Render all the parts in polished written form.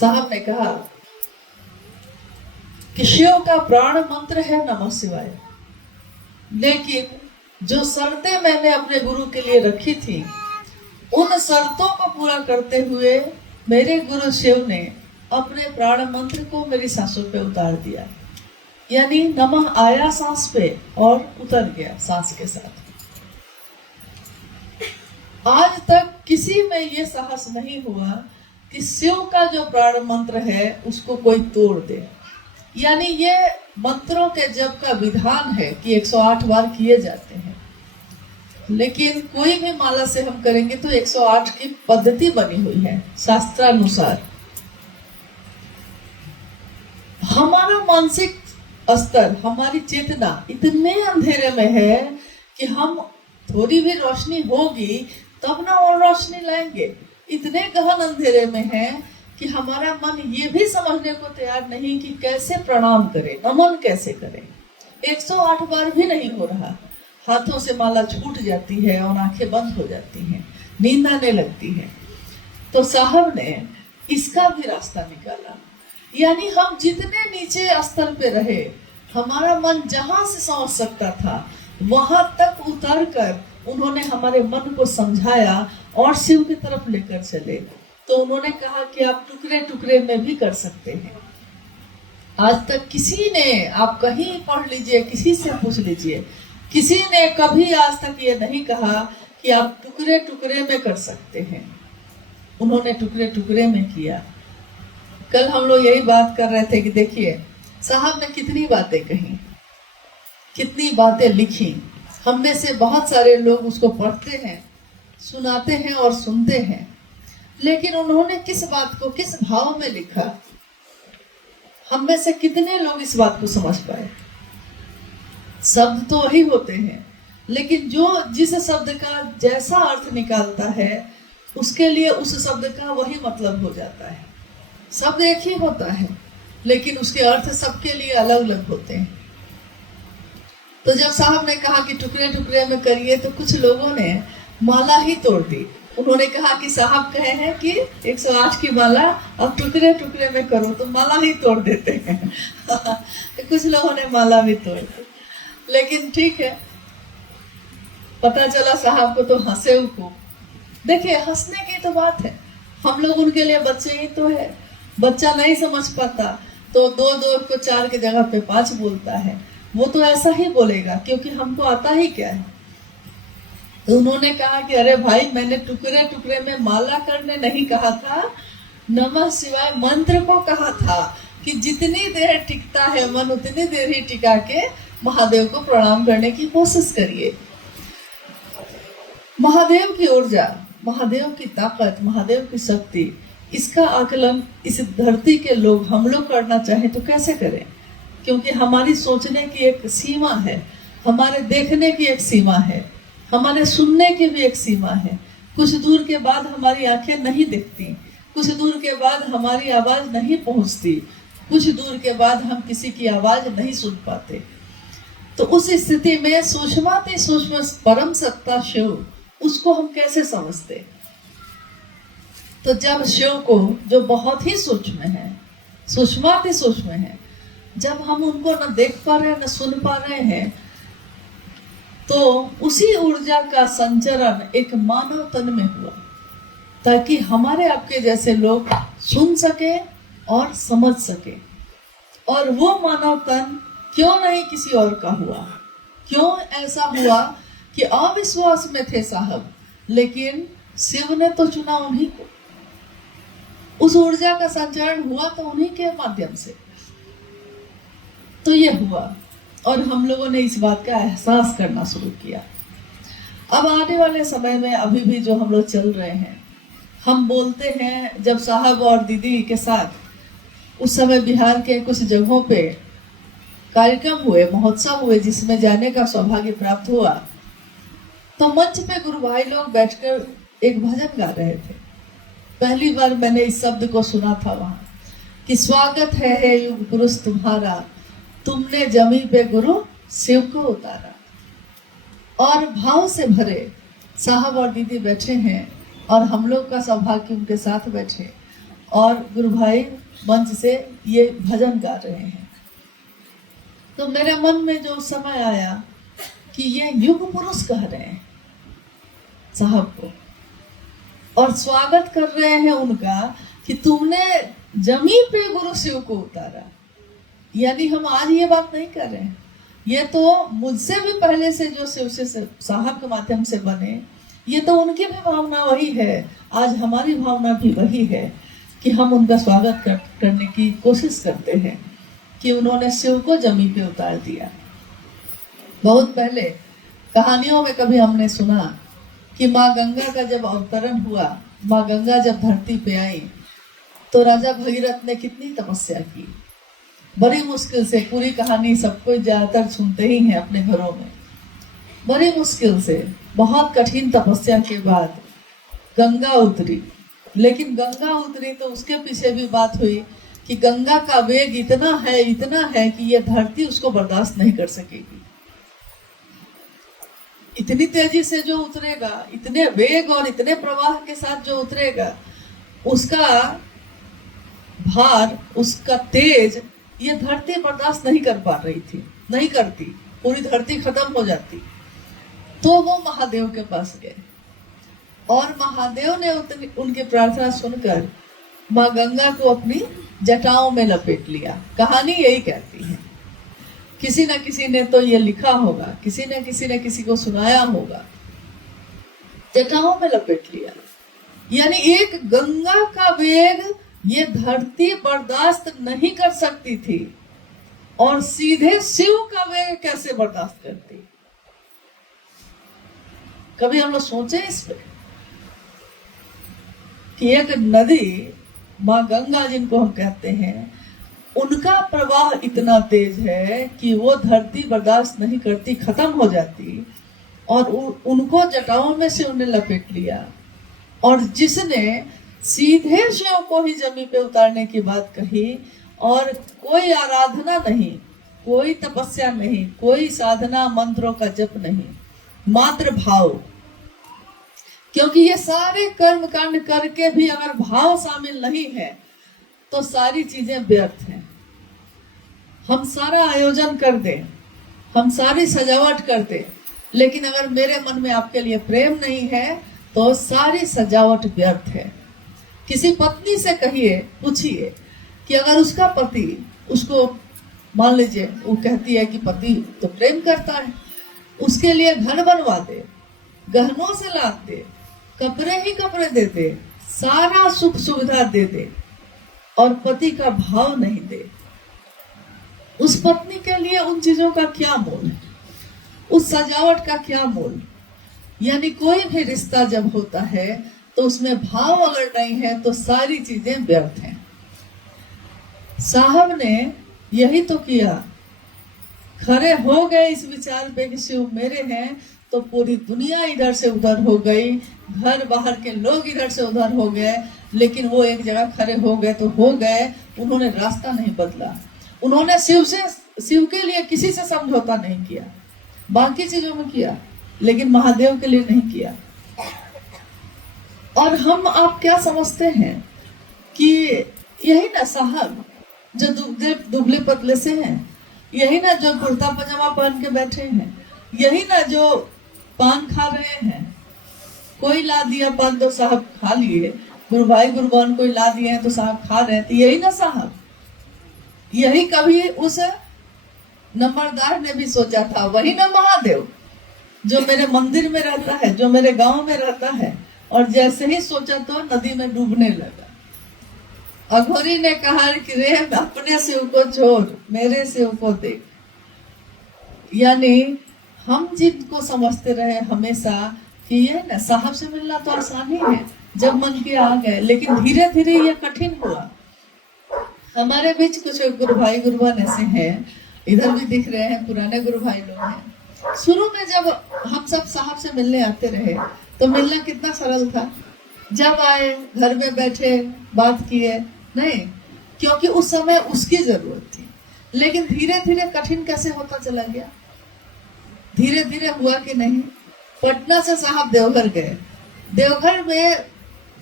साहब ने कहा कि शिव का प्राण मंत्र है नमः शिवाय, लेकिन जो शर्तें मैंने अपने गुरु के लिए रखी थी उन शर्तों को पूरा करते हुए मेरे गुरु शिव ने अपने प्राण मंत्र को मेरी सांसों पे उतार दिया। यानी नमः आया सांस पे और उतर गया सांस के साथ। आज तक किसी में ये साहस नहीं हुआ कि शिव का जो प्राण मंत्र है उसको कोई तोड़ दे। यानी ये मंत्रों के जप का विधान है कि 108 बार किए जाते हैं, लेकिन कोई भी माला से हम करेंगे तो 108 की पद्धति बनी हुई है शास्त्रानुसार। हमारा मानसिक स्तर, हमारी चेतना इतने अंधेरे में है कि हम थोड़ी भी रोशनी होगी तब ना और रोशनी लाएंगे। इतने गहन अंधेरे में है कि हमारा मन ये भी समझने को तैयार नहीं कि कैसे प्रणाम करें, नमन कैसे करें। 108 बार भी नहीं हो रहा, हाथों से माला छूट जाती है और आंखें बंद हो जाती हैं, नींद आने लगती है। तो साहब ने इसका भी रास्ता निकाला। यानी हम जितने नीचे स्तर पे रहे, हमारा मन जहां से समझ सकता था वहां तक उतर कर उन्होंने हमारे मन को समझाया और शिव की तरफ लेकर चले। तो उन्होंने कहा कि आप टुकड़े टुकड़े में भी कर सकते हैं। आज तक किसी ने, आप कहीं पढ़ लीजिए, किसी से पूछ लीजिए, किसी ने कभी आज तक ये नहीं कहा कि आप टुकड़े टुकड़े में कर सकते हैं। उन्होंने टुकड़े टुकड़े में किया। कल हम लोग यही बात कर रहे थे कि देखिए साहब ने कितनी बातें कही, कितनी बातें लिखी। हम में से बहुत सारे लोग उसको पढ़ते हैं, सुनाते हैं और सुनते हैं, लेकिन उन्होंने किस बात को किस भाव में लिखा, हम में से कितने लोग इस बात को समझ पाए। शब्द तो वही होते हैं, लेकिन जो जिस शब्द का जैसा अर्थ निकालता है उसके लिए उस शब्द का वही मतलब हो जाता है। शब्द एक ही होता है, लेकिन उसके अर्थ सबके लिए अलग अलग होते हैं। तो जब साहब ने कहा कि टुकड़े टुकड़े में करिए, तो कुछ लोगों ने माला ही तोड़ दी। उन्होंने कहा कि साहब कहे हैं कि 108 की माला अब टुकड़े टुकड़े में करो, तो माला ही तोड़ देते हैं। तो कुछ लोगों ने माला भी तोड़ दी, लेकिन ठीक है, पता चला साहब को तो हंसे को। देखिए हंसने की तो बात है, हम लोग उनके लिए बच्चे ही तो है। बच्चा नहीं समझ पाता तो 2 को 4 की जगह पे 5 बोलता है, वो तो ऐसा ही बोलेगा क्योंकि हमको आता ही क्या है। तो उन्होंने कहा कि अरे भाई, मैंने टुकड़े टुकड़े में माला करने नहीं कहा था, नमः शिवाय मंत्र को कहा था कि जितनी देर टिकता है मन उतनी देर ही टिका के महादेव को प्रणाम करने की कोशिश करिए। महादेव की ऊर्जा, महादेव की ताकत, महादेव की शक्ति, इसका आकलन इस धरती के लोग, हम लोग करना चाहें तो कैसे करें? क्योंकि हमारी सोचने की एक सीमा है, हमारे देखने की एक सीमा है, हमारे सुनने की भी एक सीमा है। कुछ दूर के बाद हमारी आंखें नहीं दिखती, कुछ दूर के बाद हमारी आवाज नहीं पहुंचती, कुछ दूर के बाद हम किसी की आवाज नहीं सुन पाते। तो उस स्थिति में सूक्ष्माति सूक्ष्म परम सत्ता शिव, उसको हम कैसे समझते? तो जब शिव को, जो बहुत ही सूक्ष्म है, सूक्ष्माति सूक्ष्म है, जब हम उनको न देख पा रहे हैं न सुन पा रहे हैं, तो उसी ऊर्जा का संचरण एक मानव तन में हुआ, ताकि हमारे आपके जैसे लोग सुन सके और समझ सके। और वो मानव तन क्यों नहीं किसी और का हुआ? क्यों ऐसा हुआ कि अविश्वास में थे साहब, लेकिन शिव ने तो चुना उन्हीं को। उस ऊर्जा का संचरण हुआ तो उन्हीं के माध्यम से। तो ये हुआ और हम लोगों ने इस बात का एहसास करना शुरू किया। अब आने वाले समय में अभी भी जो हम लोग चल रहे हैं, हम बोलते हैं, जब साहब और दीदी के साथ उस समय बिहार के कुछ जगहों पे कार्यक्रम हुए, महोत्सव हुए, जिसमें जाने का सौभाग्य प्राप्त हुआ, तो मंच पे गुरु भाई लोग बैठकर एक भजन गा रहे थे। पहली बार मैंने इस शब्द को सुना था वहां कि स्वागत है युग पुरुष तुम्हारा, तुमने जमी पे गुरु शिव को उतारा। और भाव से भरे साहब और दीदी बैठे हैं और हम लोग का सौभाग्य उनके साथ बैठे, और गुरु भाई मंच से ये भजन गा रहे हैं। तो मेरे मन में जो समय आया कि ये युग पुरुष कह रहे हैं साहब को, और स्वागत कर रहे हैं उनका कि तुमने जमीन पे गुरु शिव को उतारा। यानी हम आज ये बात नहीं कर रहे हैं, ये तो मुझसे भी पहले से जो शिव से साहब के माध्यम से बने, ये तो उनकी भी भावना वही है, आज हमारी भावना भी वही है कि हम उनका स्वागत करने की कोशिश करते हैं कि उन्होंने शिव को जमीन पे उतार दिया। बहुत पहले कहानियों में कभी हमने सुना कि माँ गंगा का जब अवतरण हुआ, माँ गंगा जब धरती पे आई तो राजा भगीरथ ने कितनी तपस्या की, बड़ी मुश्किल से। पूरी कहानी सबको ज्यादातर सुनते ही हैं अपने घरों में। बड़ी मुश्किल से, बहुत कठिन तपस्या के बाद गंगा उतरी। लेकिन गंगा उतरी तो उसके पीछे भी बात हुई कि गंगा का वेग इतना है कि ये धरती उसको बर्दाश्त नहीं कर सकेगी। इतनी तेजी से जो उतरेगा, इतने वेग और इतने प्रवाह के साथ जो उतरेगा, उसका भार, उसका तेज ये धरती बर्दाश्त नहीं कर पा रही थी, नहीं करती, पूरी धरती खत्म हो जाती। तो वो महादेव के पास गए और महादेव ने उनकी प्रार्थना सुनकर माँ गंगा को अपनी जटाओं में लपेट लिया। कहानी यही कहती है, किसी न किसी ने तो ये लिखा होगा, किसी ने किसी को सुनाया होगा। जटाओं में लपेट लिया, यानी एक गंगा का वेग ये धरती बर्दाश्त नहीं कर सकती थी, और सीधे शिव का वेग कैसे बर्दाश्त करती। कभी हम लोग सोचे इस पे कि एक नदी माँ गंगा जिनको हम कहते हैं, उनका प्रवाह इतना तेज है कि वो धरती बर्दाश्त नहीं करती, खत्म हो जाती, और उनको जटाओं में से उन्हें लपेट लिया। और जिसने सीधे शिव को ही जमीन पे उतारने की बात कही, और कोई आराधना नहीं, कोई तपस्या नहीं, कोई साधना मंत्रों का जप नहीं, मात्र भाव। क्योंकि ये सारे कर्म कांड करके भी अगर भाव शामिल नहीं है तो सारी चीजें व्यर्थ हैं। हम सारा आयोजन कर दें, हम सारी सजावट कर दें, लेकिन अगर मेरे मन में आपके लिए प्रेम नहीं है तो सारी सजावट व्यर्थ है। किसी पत्नी से कहिए, पूछिए कि अगर उसका पति उसको, मान लीजिए वो कहती है कि पति तो प्रेम करता है, उसके लिए घर बनवा दे, गहनों से लाद दे, कपड़े ही कपड़े दे दे, सारा सुख सुविधा दे दे, और पति का भाव नहीं दे, उस पत्नी के लिए उन चीजों का क्या मोल है, उस सजावट का क्या मोल। यानी कोई भी रिश्ता जब होता है तो उसमें भाव अगर नहीं है तो सारी चीजें व्यर्थ हैं। साहब ने यही तो किया, खड़े हो गए इस विचार पे कि शिव मेरे हैं, तो पूरी दुनिया इधर से उधर हो गई, घर बाहर के लोग इधर से उधर हो गए, लेकिन वो एक जगह खड़े हो गए तो हो गए। उन्होंने रास्ता नहीं बदला, उन्होंने शिव के लिए किसी से समझौता नहीं किया, बाकी चीजों में किया, लेकिन महादेव के लिए नहीं किया। और हम आप क्या समझते हैं कि यही ना साहब जो दुबले पतले से हैं, यही ना जो कुर्ता पजामा पहन के बैठे हैं, यही ना जो पान खा रहे हैं। कोई ला दिया पान तो साहब खा लिए, गुरु भाई गुरु बहन कोई ला दिए हैं तो साहब खा रहे हैं, तो यही ना साहब। यही कभी उस नंबरदार ने भी सोचा था, वही ना महादेव जो मेरे मंदिर में रहता है, जो मेरे गांव में रहता है। और जैसे ही सोचा तो नदी में डूबने लगा। अघोरी ने कहा कि रे अपने शिव को छोड़, मेरे शिव को देख। यानी हम जिनको समझते रहे हमेशा कि ये ना साहब से मिलना तो आसान ही है, जब मन के आ गए, लेकिन धीरे धीरे ये कठिन हुआ। हमारे बीच कुछ गुरु भाई गुरु बहन ऐसे हैं, इधर भी दिख रहे हैं, पुराने गुरु भाई लोग हैं। शुरू में जब हम सब साहब से मिलने आते रहे तो मिलना कितना सरल था, जब आए घर में बैठे बात किए, नहीं, क्योंकि उस समय उसकी जरूरत थी। लेकिन धीरे धीरे कठिन कैसे होता चला गया, धीरे धीरे हुआ कि नहीं। पटना से साहब देवघर गए, देवघर में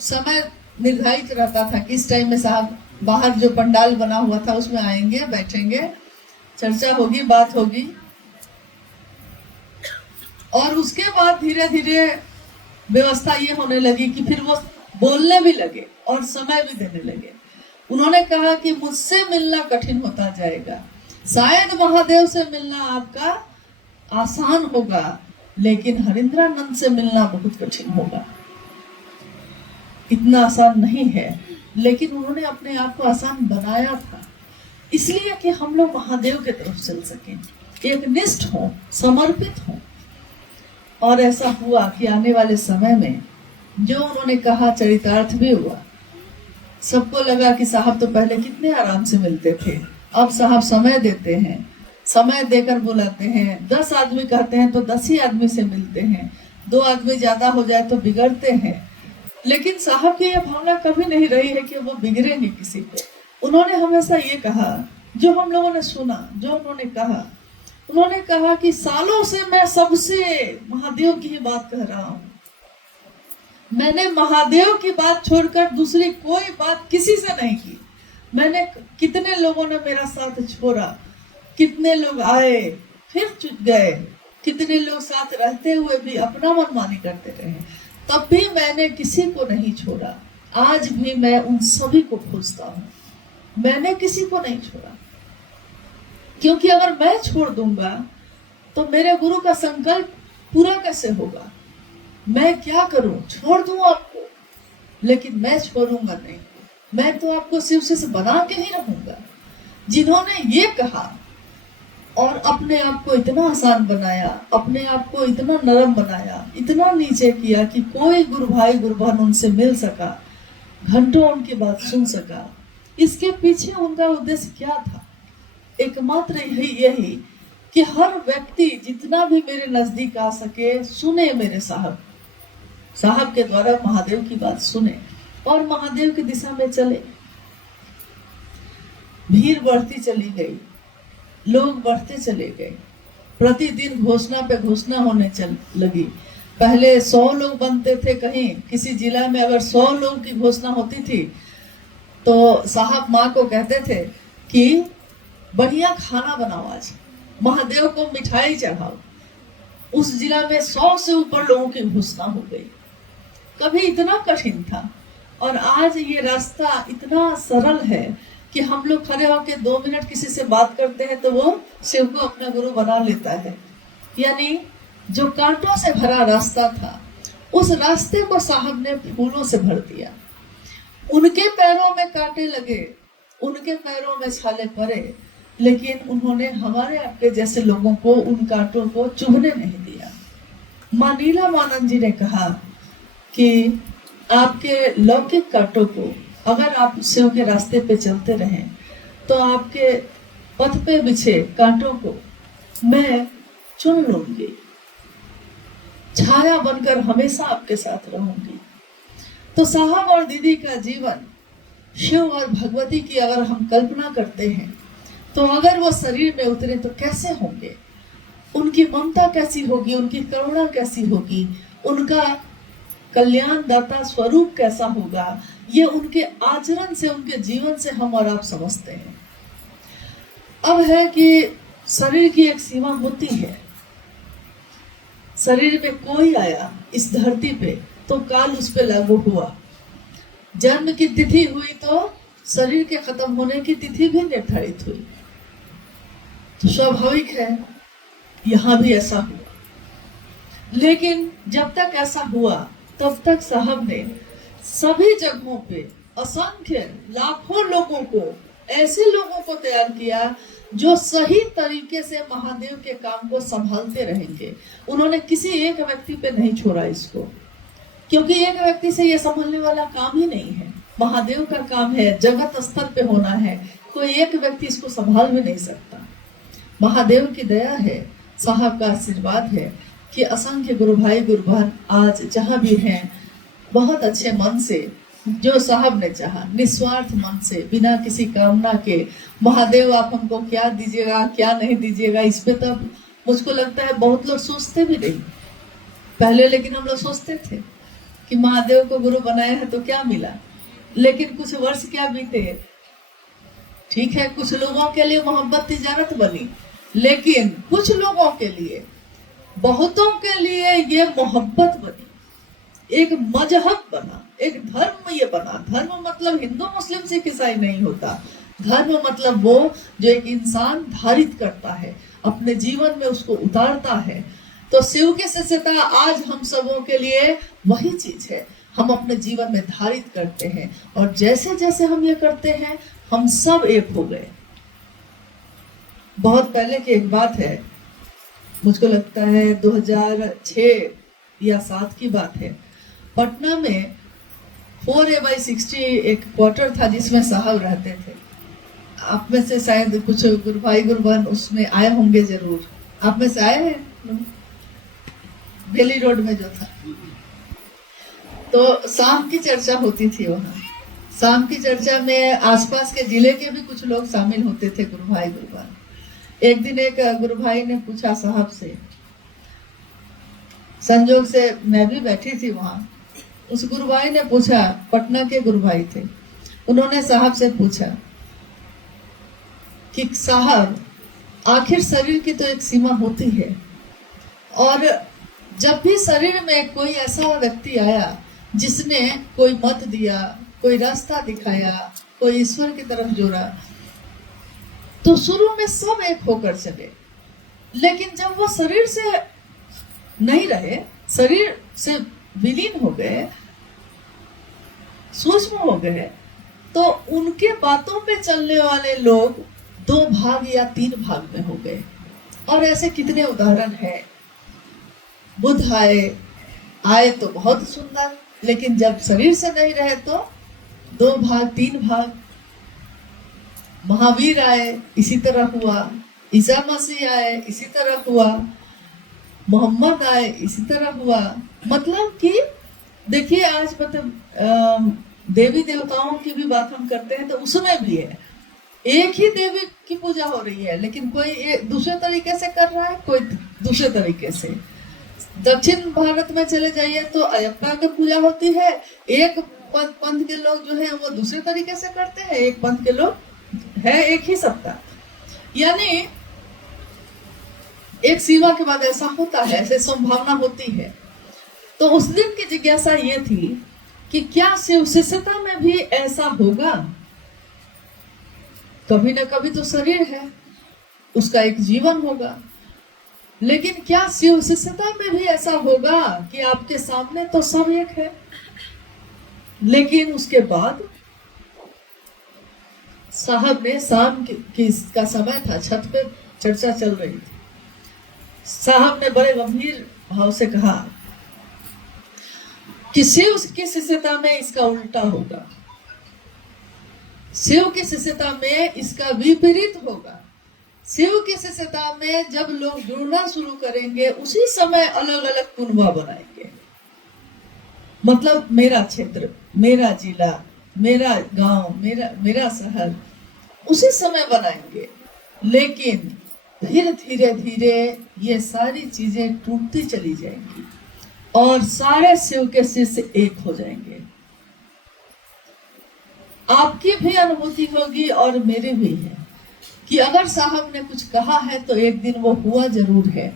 समय निर्धारित रहता था कि इस टाइम में साहब बाहर जो पंडाल बना हुआ था उसमें आएंगे, बैठेंगे, चर्चा होगी, बात होगी। और उसके बाद धीरे धीरे व्यवस्था ये होने लगी कि फिर वो बोलने भी लगे और समय भी देने लगे। उन्होंने कहा कि मुझसे मिलना कठिन होता जाएगा, शायद महादेव से मिलना आपका आसान होगा, लेकिन हरिंद्रानंद से मिलना बहुत कठिन होगा। इतना आसान नहीं है, लेकिन उन्होंने अपने आप को आसान बनाया था इसलिए कि हम लोग महादेव की तरफ चल सकें, एक निष्ठ हो, समर्पित हो। और ऐसा हुआ कि आने वाले समय में जो उन्होंने कहा चरितार्थ भी हुआ। सबको लगा कि साहब तो पहले कितने आराम से मिलते थे, अब साहब समय देते हैं, समय देकर बुलाते हैं। 10 आदमी कहते हैं तो 10 ही आदमी से मिलते हैं, 2 आदमी ज्यादा हो जाए तो बिगड़ते हैं। लेकिन साहब की यह भावना कभी नहीं रही है कि वो बिगड़ेंगे किसी पे। उन्होंने हमेशा ये कहा, जो हम लोगों ने सुना, जो उन्होंने कहा कि सालों से मैं सबसे महादेव की ही बात कह रहा हूँ। मैंने महादेव की बात छोड़कर दूसरी कोई बात किसी से नहीं की। मैंने कितने लोगों ने मेरा साथ छोड़ा, कितने लोग आए फिर चुप गए, कितने लोग साथ रहते हुए भी अपना मनमानी करते रहे, तब भी मैंने किसी को नहीं छोड़ा। आज भी मैं उन सभी को खोजता हूँ, मैंने किसी को नहीं छोड़ा। क्योंकि अगर मैं छोड़ दूंगा तो मेरे गुरु का संकल्प पूरा कैसे होगा। मैं क्या करूं, छोड़ दूं आपको, लेकिन मैं छोड़ूंगा नहीं। मैं तो आपको शिव से बना के ही रहूंगा। जिन्होंने ये कहा और अपने आप को इतना आसान बनाया, अपने आप को इतना नरम बनाया, इतना नीचे किया कि कोई गुरु भाई गुरु बहन उनसे मिल सका, घंटों उनकी बात सुन सका, इसके पीछे उनका उद्देश्य क्या था? एकमात्र यही कि हर व्यक्ति जितना भी मेरे नजदीक आ सके सुने, मेरे साहब के द्वारा महादेव की बात सुने और महादेव की दिशा में चले। भीड़ बढ़ती चली गई, लोग बढ़ते चले गए, प्रतिदिन घोषणा पे घोषणा होने लगी। पहले 100 लोग बनते थे, कहीं किसी जिला में अगर 100 लोग की घोषणा होती थी तो साहब माँ को कहते थे कि बढ़िया खाना बनाओ, आज महादेव को मिठाई चढ़ाओ। उस जिला में 100 से ऊपर लोगों की घोषणा हो गई। कभी इतना कठिन था और आज ये रास्ता इतना सरल है कि हम लोग खड़े होकर 2 मिनट किसी से बात करते हैं तो वो शिव को अपना गुरु बना लेता है। यानी जो कांटों से भरा रास्ता था, उस रास्ते को साहब ने फूलों से भर दिया। उनके पैरों में कांटे लगे, उनके पैरों में छाले पड़े, लेकिन उन्होंने हमारे आपके जैसे लोगों को उन कांटों को चुभने नहीं दिया। मां नीलामानंद जी ने कहा कि आपके लौकिक कांटों को अगर आप शिव के रास्ते पे चलते रहें तो आपके पथ पे बिछे कांटों को मैं चुन लूंगी, छाया बनकर हमेशा आपके साथ रहूंगी। तो साहब और दीदी का जीवन, शिव और भगवती की अगर हम कल्पना करते हैं तो अगर वो शरीर में उतरे तो कैसे होंगे, उनकी ममता कैसी होगी, उनकी करुणा कैसी होगी, उनका कल्याणदाता स्वरूप कैसा होगा, ये उनके आचरण से, उनके जीवन से हम और आप समझते हैं। अब है कि शरीर की एक सीमा होती है। शरीर में कोई आया इस धरती पे तो काल उस पे लागू हुआ। जन्म की तिथि हुई तो शरीर के खत्म होने की तिथि भी निर्धारित हुई। तो स्वाभाविक है यहाँ भी ऐसा हुआ। लेकिन जब तक ऐसा हुआ तब तक साहब ने सभी जगहों पे असंख्य लाखों लोगों को, ऐसे लोगों को तैयार किया जो सही तरीके से महादेव के काम को संभालते रहेंगे। उन्होंने किसी एक व्यक्ति पे नहीं छोड़ा इसको, क्योंकि एक व्यक्ति से ये संभालने वाला काम ही नहीं है। महादेव का काम है, जगत स्तर पे होना है, कोई एक व्यक्ति इसको संभाल भी नहीं सकता। महादेव की दया है, साहब का आशीर्वाद है कि असंख्य गुरु भाई गुरु बहन आज जहाँ भी हैं, बहुत अच्छे मन से, जो साहब ने चाहा, निस्वार्थ मन से, बिना किसी कामना के, महादेव आप हमको क्या दीजिएगा क्या नहीं दीजिएगा, इस पे तो मुझको लगता है बहुत लोग सोचते भी नहीं पहले। लेकिन हम लोग सोचते थे कि महादेव को गुरु बनाया है तो क्या मिला, लेकिन कुछ वर्ष क्या बीते, ठीक है, कुछ लोगों के लिए मोहब्बत तिजारत बनी, लेकिन कुछ लोगों के लिए, बहुतों के लिए ये मोहब्बत बनी, एक मजहब बना, एक धर्म ये बना। धर्म मतलब हिंदू मुस्लिम सिख ईसाई नहीं होता। धर्म मतलब वो जो एक इंसान धारित करता है, अपने जीवन में उसको उतारता है। तो शिव की शिष्यता आज हम सबों के लिए वही चीज है, हम अपने जीवन में धारित करते हैं, और जैसे जैसे हम ये करते हैं हम सब एक हो गए। बहुत पहले की एक बात है, मुझको लगता है 2006 या 7 की बात है। पटना में 4A/60 एक क्वार्टर था जिसमें साहब रहते थे। आप में से शायद कुछ गुरु भाई गुरु बहन उसमें आए होंगे जरूर। आप में से आए हैं? बेली रोड में जो था, तो शाम की चर्चा होती थी वहाँ। शाम की चर्चा में आसपास के जिले के भी कुछ लोग शामिल होते थे, गुरु भाई गुरु बहन। एक दिन एक गुरु भाई ने पूछा साहब से, संजोग से मैं भी बैठी थी वहां। उस गुरु भाई ने पूछा, पटना के गुरु भाई थे, उन्होंने साहब से पूछा कि साहब आखिर शरीर की तो एक सीमा होती है, और जब भी शरीर में कोई ऐसा व्यक्ति आया जिसने कोई मत दिया, कोई रास्ता दिखाया, कोई ईश्वर की तरफ जोड़ा, तो शुरू में सब एक होकर चले, लेकिन जब वो शरीर से नहीं रहे, शरीर से विलीन हो गए, सूक्ष्म हो गए, तो उनके बातों पे चलने वाले लोग 2 भाग या 3 भाग में हो गए। और ऐसे कितने उदाहरण हैं। बुद्ध आए तो बहुत सुंदर, लेकिन जब शरीर से नहीं रहे तो 2 भाग 3 भाग। महावीर आए, इसी तरह हुआ। ईसा मसीह आए, इसी तरह हुआ। मोहम्मद आए, इसी तरह हुआ। मतलब कि देखिए, आज मतलब देवी देवताओं की भी बात हम करते हैं तो उसमें भी है, एक ही देवी की पूजा हो रही है, लेकिन कोई दूसरे तरीके से कर रहा है, कोई दूसरे तरीके से। दक्षिण भारत में चले जाइए तो अयप्पा की पूजा होती है, एक पंथ के लोग जो है वो दूसरे तरीके से करते हैं, एक पंथ के लोग है एक ही सत्ता। यानी एक सीमा के बाद ऐसा होता है, ऐसे संभावना होती है। तो उस दिन की जिज्ञासा ये थी कि क्या शिव शिष्यता में भी ऐसा होगा? कभी ना कभी तो शरीर है, उसका एक जीवन होगा, लेकिन क्या शिव शिष्यता में भी ऐसा होगा कि आपके सामने तो सब एक है, लेकिन उसके बाद साहब ने शाम का समय था, छत पे चर्चा चल रही थी। साहब ने बड़े गंभीर भाव से कहा कि शिव की शिष्यता में इसका उल्टा होगा, शिव की शिष्यता में इसका विपरीत होगा। शिव की शिष्यता में जब लोग जुड़ना शुरू करेंगे, उसी समय अलग अलग कुनबा बनाएंगे। मतलब मेरा क्षेत्र, मेरा जिला, मेरा गांव, मेरा शहर, उसी समय बनाएंगे। लेकिन धीरे धीरे धीरे ये सारी चीजें टूटती चली जाएंगी और सारे शिव के शिष्य एक हो जाएंगे। आपकी भी अनुभूति होगी और मेरी भी है कि अगर साहब ने कुछ कहा है तो एक दिन वो हुआ जरूर है।